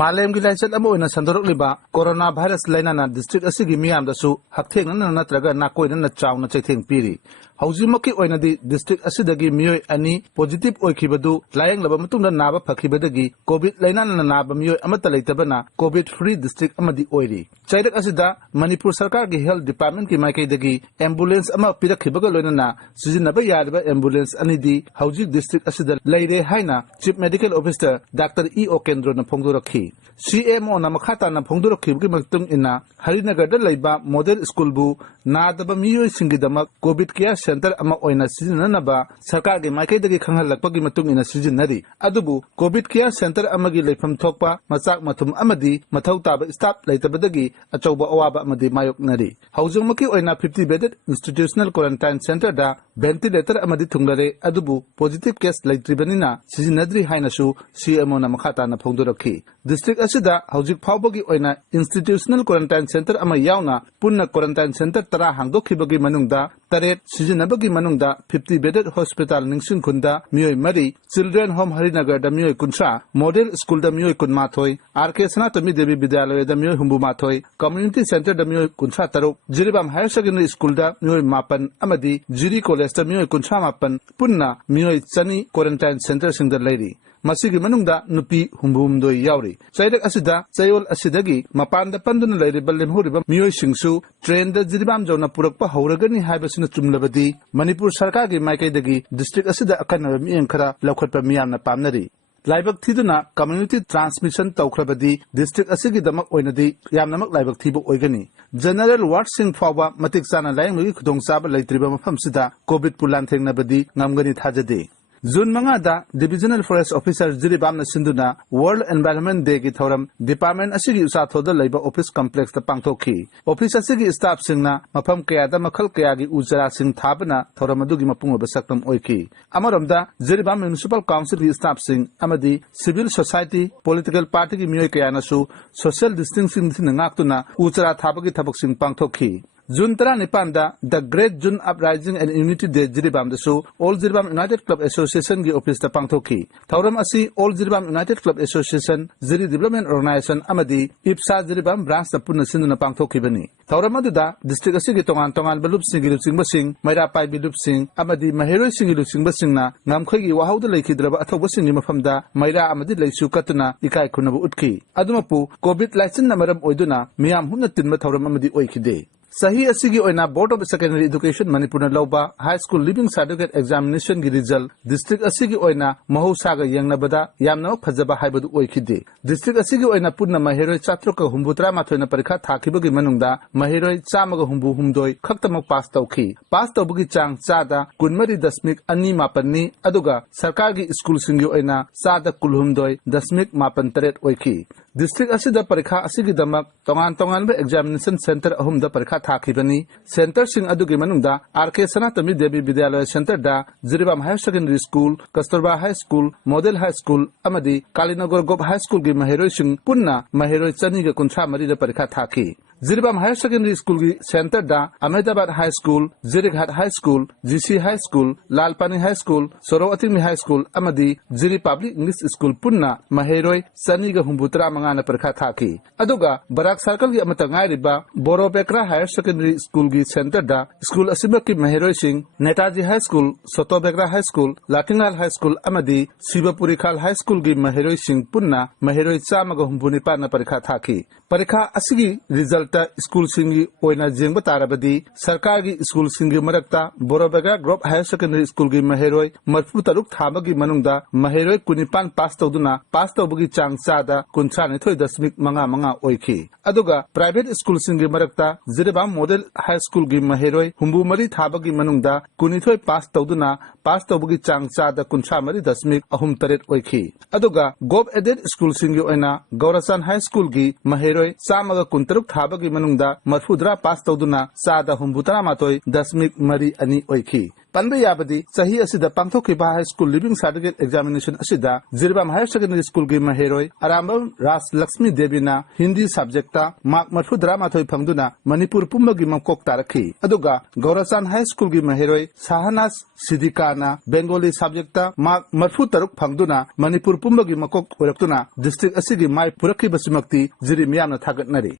मालेम की लाइचल संदोरक्लिबा corona virus लाइनाना district असिगी मियामदसु हक्थेंगना नत्रगा नाकोइना चावना चैथेंग पीरी हौजिमकी ओइनादि district असिदगी मियोय अनि positive ओइखिबदु लायंगलबा मतुंगदा नाबा फखिबदगी covid लाइनाना नाबा मियोय अमता लेतबना कोविड फ्री डिस्ट्रिक्ट अमदि ओइरी चैरक असिदा मणिपुर सरकार की हेल्थ डिपार्टमेंट की माइकैदगी एम्बुलेंस अमा पिरखिबगा लोइनाना सिजिनबा यारबा एम्बुलेंस अनिदि हौजिक डिस्ट्रिक्ट असिदा लैरे हाइना चीफ मेडिकल ऑफिसर डॉक्टर ई ओ केंद्रोना फोंदोरखी CMO na makhatana phongdorokhibugi matung ina Harinagarda laiba model schoolbu nadaba miyoi singidamak covid care center ama oina sizinanaba sarkargi maikaidagi khanghalakpagi matung ina sizinari adubu covid care center amagi leifam thokpa machak mathum amadi mathau taba staff leitabadagi achauba awaba amadi mayoknari haujungmaki oina 50 bedded institutional quarantine center da ventilator amadi thunglare adubu positive case leitribanina sizinadri hainasu CMO na makhatana phongdorokhi district asida hojik phawbagi oina institutional quarantine center ama yauna punna quarantine center tara hangdokhibagi manungda taret sizinabagi manungda 50 bedded hospital ningsing khunda miyoi mari children home Harinagar da miyoi kunsa model school da miyoi kunmathoi RK Sanatami Devi Vidyalaya da miyoi humbumathoi community center da miyoi kunsa taruk Jiribam higher secondary school da miyoi mapan amadi Jiri college da miyoi kunsa mapan punna miyoi chani quarantine center singda lairi masigi manungda nupi humbumdoi yauri chairak asida chayol asidagi mapanda panduna lairibal lemhuriba miyoi singsu train da jiribam jona purakpa hauragani haibasina chumlabadi manipur sarkar gi maikaidagi district asida akanaba miyeng khara laukhatpa miyamna pamnari laibak thiduna community transmission tawkhrabadi district asigi damak oinadi yamnamak laibak thibu oigani general ward sing fawa matik chana laingmagi khudongchaba leitriba mafam sida covid pulan thengnabadi ngamgani thajade June mangada Divisional Forest Officer Jiribam na sinduna World Environment Day ki thoram department asigi usa thoda laiba office complex ta pangthokhi office asigi staff singna mafam kaya da makhal kaya gi ujara sing thabana thoram adugi mapung basaktam oiki amaromda Jiribam Municipal Council ki staff sing amadi civil society political party ki miyoy kaya nasu social distancing ngak ujara thabagi thabak sing pangthokhi June 19 the Great June Uprising and Unity Day Jiribam dasu All Jiribam United Club Association gi office ta pangthokhi thoram asi All Jiribam United Club Association Jiri Development Organization amadi IPSA Jiribam branch ta punna sinduna pangthokhi bani thoram aduda district asi gi tongan balup singi lupsing basing maira pai bilup sing amadi maheroi singi lupsing basing na ngamkhai gi wahauda leikhidraba athoba singi mafamda maira amadi leisu katuna ikai khunabu utkhi adumapu covid license namaram oiduna miyam humna tinma thoram amadi oikhide Sahi asigi oina Board of Secondary Education Manipur na lauba High School Living Certificate Examination gi result district asigi oina mahausaga yangnabada yamna phajaba haibadu oikhide district asigi oina punna maheroi chatroka humbutra mathoina parikha thakibagi manungda maheroi chamaga humbu humdoi khaktamak pass tawbugi chang chada 19.2 ni aduga sarkar gi school singi oina chada kulhumdoi dasmik mapan taret oikhi district asida parikha asigi damak tongan ba examination center ahumda parikha thakibani center sing adugi manungda RK Sanatami Devi Vidyalaya center da Jiribam higher secondary school Kasturba high school model high school amadi Kalinagor Gop high school gi maheroi sing punna maheroi chani ga kuncha mari da parikha thaki Jiribam higher secondary school gi center da Ahmedabad high school Jirighat high school GC high school Lalpani high school Sorowatimi high school amadi Jiri public English school punna maheroi chani ga humbutra mangana parikha thaki aduga Barak circle gi amata ngairiba Borobekra higher secondary school gi center da school asibaki maheroi sing Netaji high school Sotobekra high school Latingal high school amadi Sibapuri Khal high school gi maheroi sing punna maheroi chamaga humbuni pana parikha thaki parikha asigi result ta school singi oina jengba tarabadi sarkar gi school singi marakta Borobekra Group higher secondary school gi maheroi marfu taruk thamagi manungda maheroi kunipan pass tawduna pass tawbugi chang chada 19.5 oikhi aduga private school singi marakta Jiribam model high school gi maheroi humbu mari thabagi manungda 19 pass tawduna pass tawbugi chang chada 19.3 oikhi aduga Gop aided school singi oina Gaurasan high school gi maheroi chamaga 13 thabagi manungda marfudra pass tawduna chada humbutara matoi 10.2 oikhi पनबे याबदी सही असिदा पांथोखिबा high school leaving certificate examination असिदा Jiribam higher secondary school की महेरोय अरामबम राज लक्ष्मी देवीना हिंदी सब्जेक्टा मार्क 34 फंगदुना मणिपुर पुंबगी ममकोक तारखी अदुगा गौरचान हाई स्कूल की महेरोय शाहनाज सिद्दीकाना बेंगोली सब्जेक्टा मार्क 43 फंगदुना मणिपुर पुंबगी ममकोक ओरक्तुना डिस्ट्रिक्ट असिगी माय पुरखिबसिमक्ति जिरि मियामना थागतनरी।